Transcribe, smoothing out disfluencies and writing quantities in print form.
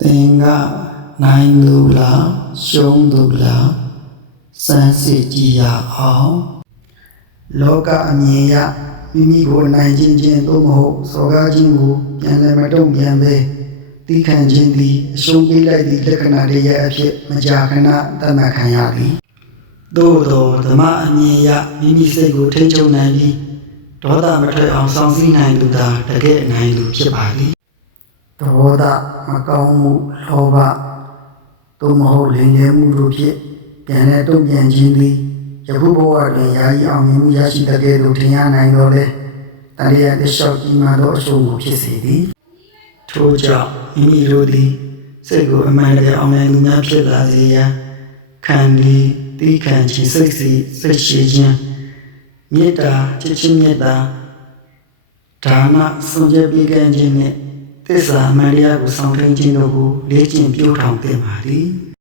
သင်ကနိုင်သူလားရှုံးသူလားစမ်းစစ်ကြည့်ရအောင်လောကအမြင်ရမိမိကိုနိုင်ခြင်းသို့မဟုတ်စော်ကားခြင်းကိုပြန်လည်းမတုံ့ပြန်ပဲသီးခံခြင်းသည်အရှုံးပေးလိုက်သည့်လက္ခဏာတွေရဲ့အဖြစ်မကြာခဏသတ်မှတ်ခံရသည်သို့သောဓမ္မအမြင်ရမိမိစိတ်ကိုထိန်းချုပ်နိုင်ပြီးဒေါသမထွက်အောင်ဆောင်စည်းနိုင်သူသာတကယ်နိုင်သူဖြစ်ပါသည်သဘောသမကောင်းမှုလောဘသို့မဟုတ်လင်ငယ်မှုတို့ဖြင့်ပြန်လည်တုံ့ပြန်ခြင်းသည်ယခုဘဝတွင်ယာယီအောင်မြင်မှုရရှိတကယ်သို့ထင်ရနိုင်တော်လဲတရိယာတလျှောက်ကြီးမားသောအရှုံးကိုဖြစ်စေသည်ထို့ကြောင့်မိမိတို့သည်စိတ်ကိုအမှန်တကယ်အောင်နိုင်သူများဖြစ်လာစေရန်ခံပြီးသီးခံခြင်းစိတ်ရှိခြင်းမေတ္တာချစ်ခြင်းမေတ္တာဒါနစွန့်ကြဲပေးကမ်းခြင်းနှင့်သစ္စာအမှန်တရားကိုဆောင်ထိန်ခြင်းတို့ကိုလေ့ကျင့်ပြိုးထောင်သင့်ပါသည်